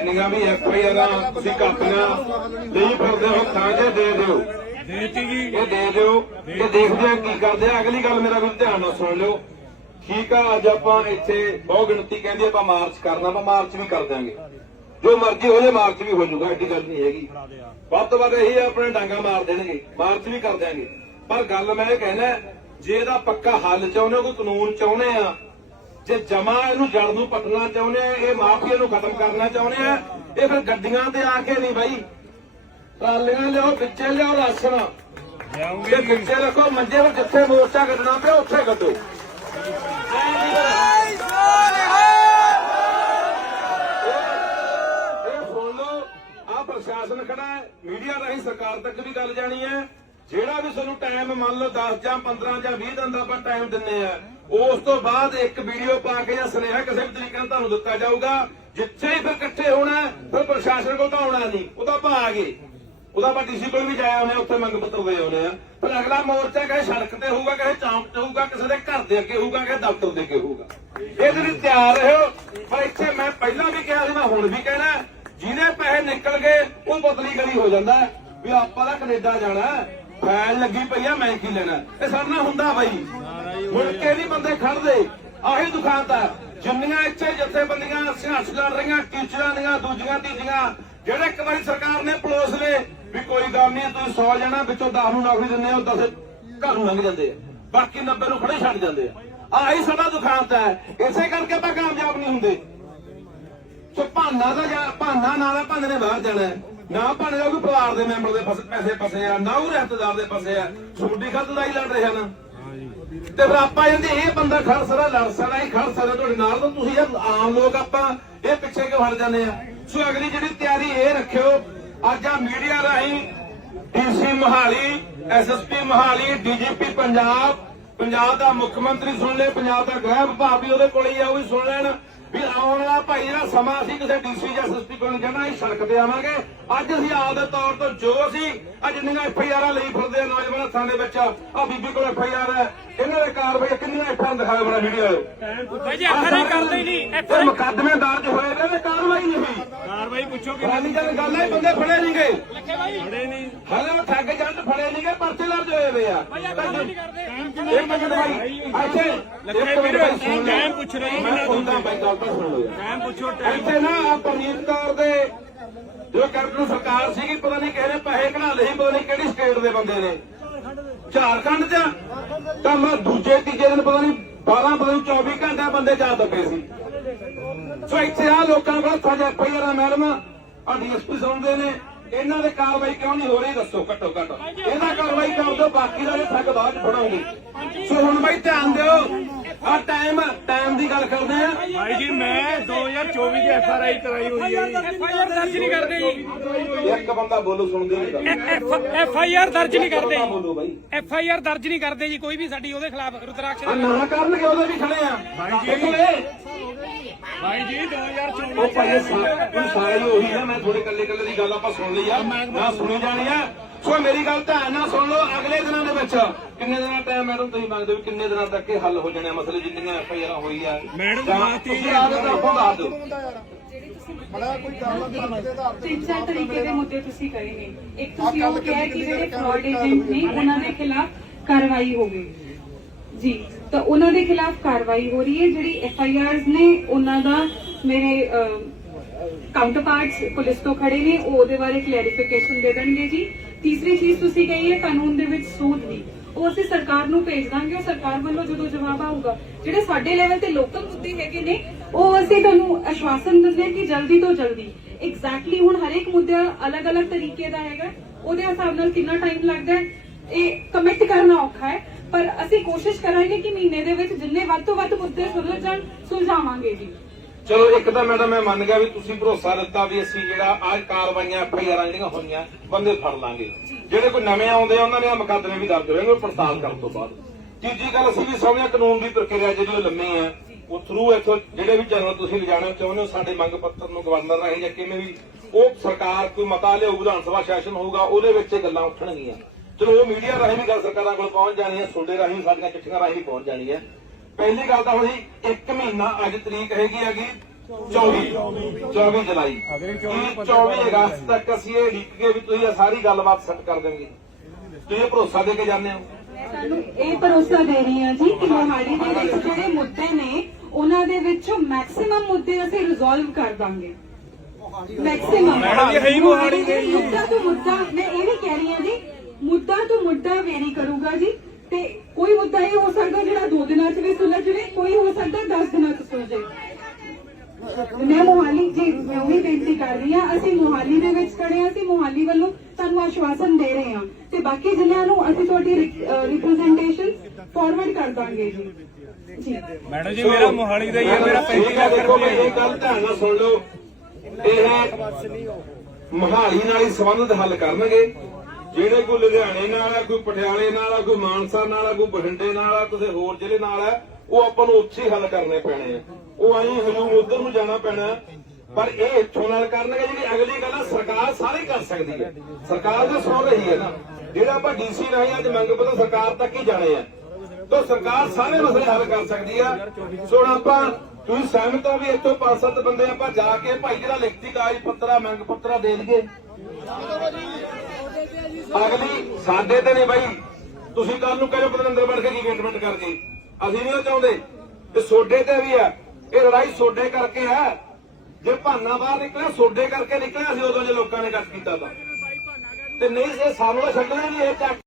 ਜਿੰਨੀਆਂ ਵੀ F I ਆਰਾਂ ਤੁਸੀਂ ਕਾਪੀਆਂ ਲਈ ਫਿਰਦੇ ਹੋ ਤਾਂ ਜੇ ਦੇ ਦਿਓ। ਦੇਤੀ ਜੀ। ਇਹ ਦੇ ਦਿਓ ਇਹ ਦੇਖਦੇ ਆ ਕੀ ਕਰਦੇ ਆ ਅਗਲੀ ਗੱਲ ਮੇਰਾ ਵੀ ਧਿਆਨ ਨਾਲ ਸੁਣ ਲਿਓ। ਠੀਕ ਆ ਅੱਜ ਆਪਾਂ ਇੱਥੇ ਬਹੁ ਗਿਣਤੀ ਕਹਿੰਦੀ ਆਪਾਂ ਮਾਰਚ ਕਰਨਾ ਆਪਾਂ ਮਾਰਚ ਵੀ ਕਰ ਦਿਆਂਗੇ। ਜੋ ਮਰਜ਼ੀ ਹੋ ਜਾਏ ਮਾਰਚ ਵੀ ਹੋ ਜਾਊਗਾ ਐਡੀ ਗੱਲ ਨਹੀਂ ਹੈਗੀ। ਵੱਧ ਤੋਂ ਵੱਧ ਇਹੀ ਆ, ਆਪਣੇ ਡਾਂਗਾ ਮਾਰ ਦੇਣਗੇ ਮਾਰਚ ਵੀ ਕਰ ਦਿਆਂਗੇ। ਪਰ ਗੱਲ ਮੈਂ ਇਹ ਕਹਿਣਾ ਜੇ ਇਹਦਾ ਪੱਕਾ ਹੱਲ ਚਾਹੁੰਦੇ ਹੋ ਕੋਈ ਕਾਨੂੰਨ ਚਾਹੁੰਦੇ ਆ ਜੇ ਜਮਾ ਇਹਨੂੰ ਜੜ ਨੂੰ ਪਟਣਾ ਚਾਹੁੰਦੇ ਆ ਇਹ ਮਾਫੀਆ ਨੂੰ ਖਤਮ ਕਰਨਾ ਚਾਹੁੰਦੇ ਆ ਇਹ ਫਿਰ ਗੱਡੀਆਂ ਤੇ ਆ ਕੇ ਨਹੀਂ ਬਾਈ। ਟਰਾਲੀਆਂ ਲਿਆਓ ਵਿੱਚੇ ਲਿਆਓ ਰਾਸ਼ਨ। ਇਹ ਪਿੱਛੇ ਰੱਖੋ ਮੰਜੇ 'ਤੇ ਜਿੱਥੇ ਮੋਰਚਾ ਕੱਢਣਾ ਪਿਆ ਉੱਥੇ ਕੱਢੋ। ਇਹ ਸੁਣ ਲਓ ਆ ਪ੍ਰਸ਼ਾਸਨ ਖੜਾ ਹੈ ਮੀਡੀਆ ਰਾਹੀਂ ਸਰਕਾਰ ਤੱਕ ਵੀ ਗੱਲ ਜਾਣੀ ਹੈ। ਜਿਹੜਾ ਵੀ ਤੁਹਾਨੂੰ ਟਾਈਮ ਮੰਨ ਲਓ 10 ਜਾਂ 15 ਜਾਂ 20 ਦਿਨ ਦਾ ਆਪਾਂ ਟਾਈਮ ਦਿੰਨੇ ਆ, ਉਸ ਤੋਂ ਬਾਅਦ ਇੱਕ ਵੀਡੀਓ ਪਾ ਕੇ ਜਾਂ ਸੁਨੇਹਾ ਕਿਸੇ ਵੀ ਤਰੀਕੇ ਨਾਲ ਤੁਹਾਨੂੰ ਦਿੱਤਾ ਜਾਊਗਾ। ਜਿੱਥੇ ਹੀ ਫਿਰ ਇਕੱਠੇ ਹੋਣਾ, ਫਿਰ ਪ੍ਰਸ਼ਾਸਨ ਕੋਲ ਤਾਂ ਆਉਣਾ ਨਹੀਂ, ਉਹ ਤਾਂ ਆਪਾਂ ਆ ਗਏ। ਉਹਦਾ ਆਪਾਂ ਡੀਸੀ ਕੋਲ ਵੀ ਜਾਇਆ ਉਹਨੇ ਉੱਥੇ ਮੰਗ ਪੱਤਰ ਦੇ ਆਉਨੇ ਆ। ਪਰ ਅਗਲਾ ਮੋਰਚਾ ਕਹੇ ਸੜਕ ਤੇ ਹੋਊਗਾ, ਕਹੇ ਚੌਂਕ ਤੇ ਹੋਊਗਾ, ਕਿਸੇ ਦੇ ਘਰ ਦੇ ਅੱਗੇ ਹੋਊਗਾ, ਕਹੇ ਦਫ਼ਤਰ ਦੇ ਅੱਗੇ ਹੋਊਗਾ। ਇਹਦੇ ਲਈ ਤਿਆਰ ਰਹੋ। ਪਰ ਇੱਥੇ ਮੈਂ ਪਹਿਲਾਂ ਵੀ ਕਿਹਾ ਸੀ, ਮੈਂ ਹੁਣ ਵੀ ਕਹਿਣਾ, ਜਿਹਦੇ ਪੈਸੇ ਨਿਕਲ ਗਏ, ਉਹ ਬਦਲੀ ਗਲੀ ਹੋ ਜਾਂਦਾ। ਵੀ ਆਪਾਂ ਦਾ ਕੈਨੇਡਾ ਜਾਣਾ। ਹੈ, ਫੈਲ ਲੱਗੀ ਪਈ ਆ ਮੈਂ ਕੀ ਲੈਣਾ? ਇਹ ਸਾਡੇ ਨਾਲ ਹੁੰਦਾ ਬਈ। ਮੁੜ ਕੇ ਨਹੀਂ ਬੰਦੇ ਖੜਦੇ? ਆਹੀ ਦੁਕਾਨਦਾਰ ਜਿੰਨੀਆਂ ਇੱਥੇ ਜਥੇਬੰਦੀਆਂ ਸੰਘਰਸ਼ ਲੜ ਰਹੀਆਂ ਟੀਚਰਾਂ ਦੀਆਂ ਦੂਜੀਆਂ ਤੀਜੀਆਂ ਜਿਹੜੇ ਇੱਕ ਵਾਰੀ ਸਰਕਾਰ ਨੇ ਪਲੋਸ ਲਏ ਵੀ ਕੋਈ ਗੱਲ ਨਹੀਂ ਤੁਸੀਂ 100 ਜਣਾ ਵਿੱਚੋਂ 10 ਨੂੰ ਨੌਕਰੀ ਦਿੰਦੇ ਹੋ 10 ਘਰ ਨੂੰ ਲੰਘ ਜਾਂਦੇ ਆ। ਬਾਕੀ 90 ਨੂੰ ਖੜੇ ਛੱਡ ਜਾਂਦੇ ਆ। ਆਹੀ ਸਾਡਾ ਦੁਖਾਂਤ ਹੈ। ਇਸੇ ਕਰਕੇ ਆਪਾਂ ਕਾਮਯਾਬ ਨਹੀਂ ਹੁੰਦੇ। ਸੋ ਭਾਨਾ ਦਾ ਭਾਨਾ ਨਾਲ ਭਾਨੇ ਨੇ ਬਾਹਰ ਜਾਣਾ ਹੈ। ਨਾ ਭਾਨੇ ਦਾ ਕੋਈ ਪਰਿਵਾਰ ਦੇ ਮੈਂਬਰ ਦੇ ਪੈਸੇ ਫਸੇ ਆ, ਨਾ ਉਹ ਰਿਸ਼ਤੇਦਾਰ ਦੇ ਫਸੇ ਆ। ਛੋਟੀ ਖਾਤ ਲੜ ਰਹੇ ਹਨ। ਤੇ ਫਿਰ ਆਪਾਂ ਜਾਂਦੇ ਇਹ ਬੰਦਾ ਖੜ ਸਕਦਾ, ਲੜ ਸਕਦਾ ਹੀ ਖੜ ਸਕਦਾ ਤੁਹਾਡੇ ਨਾਲ, ਤਾਂ ਤੁਸੀਂ ਯਾਰ ਆਮ ਲੋਕ ਆਪਾਂ ਇਹ ਪਿੱਛੇ ਕਿਉਂ ਹਟ ਜਾਂਦੇ ਆ? ਸੋ ਅਗਲੀ ਜਿਹੜੀ ਤਿਆਰੀ ਇਹ ਰੱਖਿਓ, ਅੱਜ ਆ ਮੀਡੀਆ ਰਾਹੀਂ DC Mohali SSP Mohali, DGP Punjab Punjab ਦਾ ਮੁੱਖ ਮੰਤਰੀ ਸੁਣ ਲੈ ਪੰਜਾਬ ਦਾ ਗ੍ਰਹਿ ਵਿਭਾਗ ਵੀ ਉਹਦੇ ਕੋਲ ਹੀ ਆ, ਉਹ ਵੀ ਸੁਣ ਲੈਣ। ਵੀ ਆਉਣ ਵਾਲਾ ਭਾਈ ਜਿਹੜਾ ਸਮਾਂ ਅਸੀਂ ਕਿਸੇ ਡੀਸੀ ਜਾਂ ਐਸਐਸਪੀ ਕੋਲ ਜਾਣਾ ਅਸੀਂ ਸੜਕ ਤੇ ਆਵਾਂਗੇ। ਅੱਜ ਅਸੀਂ ਆਪਦੇ ਤੌਰ ਤੋਂ ਜੋ ਅਸੀਂ ਅੱਜ ਜਿੰਨੀਆਂ ਐਫਆਈਆਰਾਂ ਲਈ ਫਿਰਦੇ ਆ ਨੌਜਵਾਨ ਹੱਥਾਂ ਦੇ ਵਿੱਚ ਆ ਬੀਬੀ ਕੋਲ ਐਫਆਈਆਰ ਹੈ। ਇਹਨਾਂ ਦੇ ਕਾਰਵਾਈ ਕਿੰਨੀਆਂ ਐਫਆਈਆਰ ਦਿਖਾਓ ਬੜਾ ਵੀਡੀਓ। ਭਾਈ ਜੀ ਐਫਆਈਆਰ ਕਰਦੇ ਨਹੀਂ ਇਹ ਮੁਕੱਦਮੇ ਦਰਜ ਹੋਏ ਨੇ ਕਾਰਵਾਈ ਨਹੀਂ ਹੋਈ ਕਾਰਵਾਈ ਪੁੱਛੋ ਕਿ ਰਾਨੀ ਜਨ ਗੱਲ ਹੈ ਬੰਦੇ ਫੜੇ ਨਹੀਂ ਗਏ। ਖੜੇ ਨਹੀਂ। ਹਾਲੇ ਉਹ ਠੱਗ ਜੰਟ ਫੜੇ ਨਹੀਂ ਗਏ ਪਰਚੇ ਦਰਜ ਹੋਏ ਵੇ ਆ। ਭਾਈ ਐਫਆਈਆਰ ਨਹੀਂ ਕਰਦੇ। ਇੱਕ ਮਿੰਟ ਭਾਈ ਇੱਥੇ ਲੱਖੇ ਵੀਰੇ। ਟਾਈਮ ਪੁੱਛ ਰਹੇ ਮੈਂ ਹੁੰਦਾ ਭਾਈ ਗੱਲ ਤਾਂ ਸੁਣ ਲਓ ਯਾਰ। ਟਾਈਮ ਪੁੱਛੋ ਟਾਈਮ ਇੱਥੇ ਨਾ ਆ ਪਰਨੀਤ ਕੌਰ ਦੇ ਜੋ ਕੈਪਟਨ ਸਰਕਾਰ ਸੀਗੀ ਪਤਾ ਨਹੀਂ ਕਿਹਨੇ ਪੈਸੇ ਕਢਾ ਲਏ ਸੀ ਪਤਾ ਨਹੀਂ ਕਿਹੜੀ ਸਟੇਟ ਦੇ ਬੰਦੇ ਨੇ। ਝਾਰਖੰਡ ਚ ਤਾਂ ਮੈਂ ਦੂਜੇ ਤੀਜੇ ਦਿਨ ਪਤਾ ਨਹੀਂ 12 ਪਤਾ ਨਹੀਂ 24 ਘੰਟੇ ਬੰਦੇ ਜਾ ਦੱਬੇ ਸੀ। ਸੋ ਇੱਥੇ ਆ ਲੋਕਾਂ ਕੋਲ ਸਾਡੇ ਐਫਆਈਆਰ ਮੈਡਮ ਆ ਡੀਐਸਪੀ ਸੁਣਦੇ ਨੇ ਇਹਨਾਂ ਦੇ ਕਾਰਵਾਈ ਕਿਉਂ ਨਹੀਂ ਹੋ ਰਹੀ ਦੱਸੋ ਘੱਟੋ ਘੱਟ। ਇਹਦਾ ਕਾਰਵਾਈ ਕਰ ਦਿਓ ਬਾਕੀ ਦਾ ਠੱਗ ਬਾਅਦ ਫੜਾਉਂਗੇ ਸੋ ਹੁਣ ਬਾਈ ਧਿਆਨ ਦਿਓ ਆ ਟਾਈਮ ਟਾਈਮ ਦੀ ਗੱਲ ਕਰਦੇ ਆ। ਭਾਈ ਜੀ ਮੈਂ 2024 ਦੀ ਐਫਆਰਆਈ ਕਰਾਈ ਹੋਈ ਹੈ ਐਫਆਈਆਰ ਦਰਜ ਨਹੀਂ ਕਰਦੇ ਜੀ। ਇੱਕ ਬੰਦਾ ਬੋਲੋ ਸੁਣਦੇ ਨਹੀਂ ਐਫਆਈਆਰ ਦਰਜ ਨਹੀਂ ਕਰਦੇ ਐਫਆਈਆਰ ਦਰਜ ਨਹੀਂ ਕਰਦੇ ਜੀ ਕੋਈ ਵੀ ਸਾਡੀ ਉਹਦੇ ਖਿਲਾਫ ਰੁਦਰਾਕਸ਼ ਨਾ ਕਰਨਗੇ ਉਹਦੇ ਵੀ ਖੜੇ ਆ। ਭਾਈ ਜੀ। ਭਾਈ ਜੀ 2024 ਉਹ ਭਾਈ ਸਾਰੇ ਸਾਰੇ ਉਹੀ ਆ ਮੈਂ ਥੋੜੇ ਕੱਲੇ ਕੱਲੇ ਦੀ ਗੱਲ ਆਪਾਂ ਸੁਣ ਲਈ ਆ। ਨਾ ਸੁਣੀ ਜਾਣੀ ਆ। ਸੋ ਮੇਰੀ ਗੱਲ ਧਿਆਨ ਨਾਲ ਸੁਣ ਲਓ ਅਗਲੇ ਦਿਨਾਂ ਦੇ ਵਿੱਚ ਕਿੰਨੇ ਦਿਨਾਂ ਟਾਈਮ ਮੈਡਮ ਤੁਸੀਂ ਮੰਗਦੇ ਹੋ ਵੀ ਕਿੰਨੇ ਦਿਨਾਂ ਤੱਕ ਇਹ ਹੱਲ ਹੋ ਜਾਣੇ ਮਸਲੇ ਜਿੰਨੀਆਂ ਐਫ ਆਈ ਆਰ ਹੋਈ ਆ। ਮੈਡਮ, ਜਾਂ ਬਾਤ ਇਹ ਤੁਸੀਂ ਆਪ ਦਾ ਆਪਾਂ ਦੱਸ ਦਿਓ। ਤਿੰਨ ਚਾਰ ਤਰੀਕੇ ਦੇ ਮੁੱਦੇ ਤੁਸੀਂ ਕਹੇ ਨੇ। ਇੱਕ ਤੁਸੀਂ ਉਹ ਕਿਹਾ ਕਿ ਜਿਹੜੇ ਫਰਾਡ ਏਜੰਟ ਨੇ ਉਹਨਾਂ ਦੇ ਖਿਲਾਫ ਕਾਰਵਾਈ ਹੋਵੇ ਜੀ। ਤਾਂ ਉਹਨਾਂ ਦੇ ਖਿਲਾਫ ਕਾਰਵਾਈ ਹੋ ਰਹੀ ਹੈ। ਜਿਹੜੀ ਐਫ ਆਈ ਆਰਸ ਨੇ, ਉਹਨਾਂ ਦਾ ਮੇਰੇ ਕਾਊਂਟਰਪਾਰਟਸ ਪੁਲਿਸ ਤੋਂ ਖੜੇ ਨੇ, ਉਹ ਉਹਦੇ ਬਾਰੇ ਕਲੈਰੀਫਿਕੇਸ਼ਨ ਦੇ ਦੇਣਗੇ ਜੀ। ਤੀਸਰੀ ਚੀਜ਼ ਤੁਸੀਂ ਕਹੀ ਹੈ, ਕਾਨੂੰਨ ਦੇ ਵਿੱਚ ਸੂਦ ਦੀ। ਉਹ ਅਸੀਂ ਸਰਕਾਰ ਨੂੰ ਭੇਜ ਦਾਂਗੇ, ਉਹ ਸਰਕਾਰ ਵੱਲੋਂ ਜਦੋਂ ਜਵਾਬ ਆਊਗਾ। ਜਿਹੜੇ ਸਾਡੇ ਲੈਵਲ ਤੇ ਲੋਕਲ ਮੁੱਦੇ ਹੈਗੇ ਨੇ, ਉਹ ਅਸੀਂ ਤੁਹਾਨੂੰ ਆਸ਼ਵਾਸਨ ਦਿੰਦੇ ਕਿ ਜਲਦੀ ਤੋਂ ਜਲਦੀ। ਐਗਜ਼ੈਕਟਲੀ ਹੁਣ ਹਰੇਕ ਮੁੱਦਾ ਅਲੱਗ-ਅਲੱਗ ਤਰੀਕੇ ਦਾ ਹੈਗਾ। ਉਹਦੇ ਹਿਸਾਬ ਨਾਲ ਕਿੰਨਾ ਟਾਈਮ ਲੱਗਦਾ ਹੈ? ਇਹ ਕਮਿਟ ਕਰ ਅਸੀਂ ਕੋਸ਼ਿਸ਼ ਕਰਾਂਗੇ ਕਿ ਮਹੀਨੇ ਦੇ ਵਿੱਚ ਜਿੰਨੇ ਵੱਧ ਤੋਂ ਵੱਧ ਮੁੱਦੇ ਸੁਲਝ ਜਾਣ ਸੁਲਝਾਵਾਂਗੇ ਜੀ। ਚਲੋ ਇੱਕ ਤਾਂ ਮੈਡਮ ਮੈਂ ਮੰਨ ਗਿਆ ਵੀ ਤੁਸੀਂ ਭਰੋਸਾ ਦਿੱਤਾ ਵੀ ਅਸੀਂ ਜਿਹੜਾ ਆਹ ਕਾਰਵਾਈਆਂ ਐਫ ਆਈ ਆਰਾਂ ਜਿਹੜੀਆਂ ਹੋਈਆਂ ਬੰਦੇ ਫੜ ਲਾਂਗੇ। ਜਿਹੜੇ ਕੋਈ ਨਵੇਂ ਆਉਂਦੇ ਆ ਉਹਨਾਂ ਦੇ ਮੁਕੱਦਮੇ ਵੀ ਦਰਜ ਹੋਣਗੇ ਪੜਤਾਲ ਕਰਨ ਤੋਂ ਬਾਅਦ। ਤੀਜੀ ਗੱਲ ਅਸੀਂ ਵੀ ਸਮਝਿਆ ਕਾਨੂੰਨ ਦੀ ਪ੍ਰਕਿਰਿਆ ਜਿਹੜੀ ਉਹ ਲੰਮੀ ਹੈ। ਉਹ ਥਰੂ ਇੱਥੋਂ ਜਿਹੜੇ ਵੀ ਚੈਨਲ ਤੁਸੀਂ ਲਿਜਾਣਾ ਚਾਹੁੰਦੇ ਹੋ ਸਾਡੇ ਮੰਗ ਪੱਤਰ ਨੂੰ ਗਵਰਨਰ ਰਾਹੀਂ ਜਾਂ ਕਿਵੇਂ ਵੀ ਉਹ ਸਰਕਾਰ ਕੋਈ ਮਤਾ ਲਿਆਊ ਵਿਧਾਨ ਸਭਾ ਸੈਸ਼ਨ ਹੋਊਗਾ ਉਹਦੇ ਵਿੱਚ ਇਹ ਗੱਲਾਂ ਉੱਠਣਗੀਆਂ। ਚਲੋ ਉਹ ਮੀਡੀਆ ਰਾਹੀਂ ਵੀ ਗੱਲ ਸਰਕਾਰਾਂ ਕੋਲ ਪਹੁੰਚ ਜਾਣੀ ਹੈ ਤੁਹਾਡੇ ਰਾਹੀਂ ਸਾਡੀਆਂ ਚਿੱਠੀਆਂ ਰਾਹੀਂ ਵੀ ਪਹੁੰਚ ਜਾਣੀ ਹੈ। ਪਹਿਲੀ ਗੱਲ ਤਾਂ ਹੋਈ ਇੱਕ ਮਹੀਨਾ ਅੱਜ ਤਰੀਕ ਹੈਗੀ ਹੈਗੀ 24 24 ਜੁਲਾਈ। ਕੀ 24 ਅਗਸਤ ਤੱਕ ਅਸੀਂ ਇਹ ਲਿਖ ਕੇ ਵੀ ਤੁਸੀਂ ਇਹ ਸਾਰੀ ਗੱਲਬਾਤ ਸੈੱਟ ਕਰ ਦੇਣਗੇ। ਤੁਸੀਂ ਇਹ ਭਰੋਸਾ ਦੇ ਕੇ ਜਾਂਦੇ ਹੋ? ਤੁਹਾਨੂੰ ਇਹ ਭਰੋਸਾ ਦੇ ਰਹੀ ਹਾਂ ਜੀ ਕਿ ਮੋਹਾਲੀ ਦੇ ਵਿੱਚ ਜਿਹੜੇ ਮੁੱਦੇ ਨੇ ਉਹਨਾਂ ਦੇ ਵਿੱਚੋਂ ਮੈਕਸਿਮਮ ਮੁੱਦੇ ਅਸੀਂ ਰਿਜ਼ੋਲਵ ਕਰ ਦਾਂਗੇ। ਮੈਕਸਿਮਮ ਮੈਡਮ ਜੀ, ਹੈ ਮੋਹਾਲੀ ਦੇ। ਮੁੱਦਾ ਤੋਂ ਮੁੱਦਾ ਮੈਂ ਇਹ ਵੀ ਕਹਿ ਰਹੀ ਹਾਂ ਜੀ ਮੁੱਦਾ ਤੋਂ ਮੁੱਦਾ ਵੇਰੀ ਕਰੂਗਾ ਜੀ। ਤੇ ਕੋਈ ਮੁੱਦਾ ਇਹ ਹੋ ਸਕਦਾ ਜਿਹੜਾ ਦੋ ਦਿਨਾਂ 'ਚ ਵੀ ਸੁਲਝ ਜਾਵੇ ਕੋਈ ਹੋ ਸਕਦਾ 10 ਦਿਨਾਂ 'ਚ ਸੁਲਝ ਜਾਵੇ। ਮੈਂ ਮੋਹਾਲੀ ਜੀ ਮੈਂ ਉਹੀ ਬੇਨਤੀ ਕਰ ਰਹੀ ਹਾਂ ਅਸੀਂ ਮੋਹਾਲੀ ਦੇ ਵਿੱਚ ਖੜੇ ਹਾਂ ਅਸੀਂ ਮੋਹਾਲੀ ਵੱਲੋਂ ਤੁਹਾਨੂੰ ਆਸ਼ਵਾਸਨ ਦੇ ਰਹੇ ਹਾਂ। ਤੇ ਬਾਕੀ ਜ਼ਿਲ੍ਹਿਆਂ ਨੂੰ ਅਸੀਂ ਤੁਹਾਡੀ ਰਿਪਰੈਜ਼ੈਂਟੇਸ਼ਨ ਫਾਰਵਰਡ ਕਰ ਦਾਂਗੇ ਜੀ। ਮੈਡਮ ਜੀ ਮੇਰਾ ਮੋਹਾਲੀ ਦਾ ਹੀ ਹੈ ਮੇਰਾ 35 ਲੱਖ ਰੁਪਏ ਇਹ ਗੱਲ ਧਿਆਨ ਨਾਲ ਸੁਣ ਲਓ। ਇਹ ਮਹਾਲੀ ਨਾਲ ਹੀ ਸੰਬੰਧਿਤ ਹੱਲ ਕਰਨਗੇ। ਜਿਹੜੇ ਕੋਈ ਲੁਧਿਆਣੇ ਨਾਲ ਆ, ਕੋਈ ਪਟਿਆਲੇ ਨਾਲ ਆ, ਕੋਈ ਮਾਨਸਾ ਨਾਲ ਆ, ਕੋਈ ਬਠਿੰਡੇ ਨਾਲ ਆ, ਕਿਸੇ ਹੋਰ ਜ਼ਿਲ੍ਹੇ ਨਾਲ ਆ, ਉਹ ਆਪਾਂ ਨੂੰ ਉੱਥੇ ਹੱਲ ਕਰਨੇ ਪੈਣੇ ਆ। ਉਹ ਐਂ ਹਜੂਮ ਉਧਰ ਨੂੰ ਜਾਣਾ ਪੈਣਾ। ਪਰ ਇਹ ਇੱਥੋਂ ਨਾਲ ਕਰਨਗੇ ਜਿਹੜੀ ਅਗਲੀ ਗੱਲ ਆ, ਸਰਕਾਰ ਸਾਰੀ ਕਰ ਸਕਦੀ ਹੈ। ਸਰਕਾਰ ਤਾਂ ਸੁਣ ਰਹੀ ਹੈ ਨਾ। ਜਿਹੜਾ ਆਪਾਂ ਡੀਸੀ ਰਾਹੀਂ ਅੱਜ ਮੰਗ ਪੱਤਰ ਸਰਕਾਰ ਤੱਕ ਹੀ ਜਾਣੇ ਆ। ਤਾਂ ਸਰਕਾਰ ਸਾਰੇ ਮਸਲੇ ਹੱਲ ਕਰ ਸਕਦੀ ਆ। ਸੋ ਆਪਾਂ, ਤੁਸੀਂ ਸਹਿਮਤ ਹੋ ਵੀ ਇੱਥੋਂ ਪੰਜ ਸੱਤ ਬੰਦੇ ਆਪਾਂ ਜਾ ਕੇ ਭਾਈ ਜਿਹੜਾ ਲਿਖਤੀ ਕਾਗਜ਼ ਪੱਤਰਾ ਮੰਗ ਪੱਤਰਾ ਦੇ ਲਈਏ ਅਗਲੀ, ਸਾਡੇ ਤੇ ਨੇ ਬਾਈ। ਤੁਸੀਂ ਕੱਲ ਨੂੰ ਕਹਿੰਦੇ ਪਤਾ ਨੀ ਅੰਦਰ ਵੜ ਕੇ ਕੀ ਗੇਟਮੈਂਟ ਕਰਕੇ ਅਸੀਂ ਨਹੀਂ ਉਹ ਚਾਹੁੰਦੇ। ਤੇ ਸੋਡੇ ਤੇ ਵੀ ਆ। ਇਹ ਲੜਾਈ ਸੋਡੇ ਕਰਕੇ ਆ। ਜੇ ਭਾਨਾ ਬਾਹਰ ਨਿਕਲਿਆ, ਸੋਡੇ ਕਰਕੇ ਨਿਕਲਿਆ, ਅਸੀਂ ਉਦੋਂ ਜੇ ਲੋਕਾਂ ਨੇ ਕੱਟ ਕੀਤਾ ਤਾਂ। ਤੇ ਨਹੀਂ ਜੇ ਸਾਨੂੰ ਛੱਡਣਾ ਨਹੀਂ, ਇਹ ਚੱਕ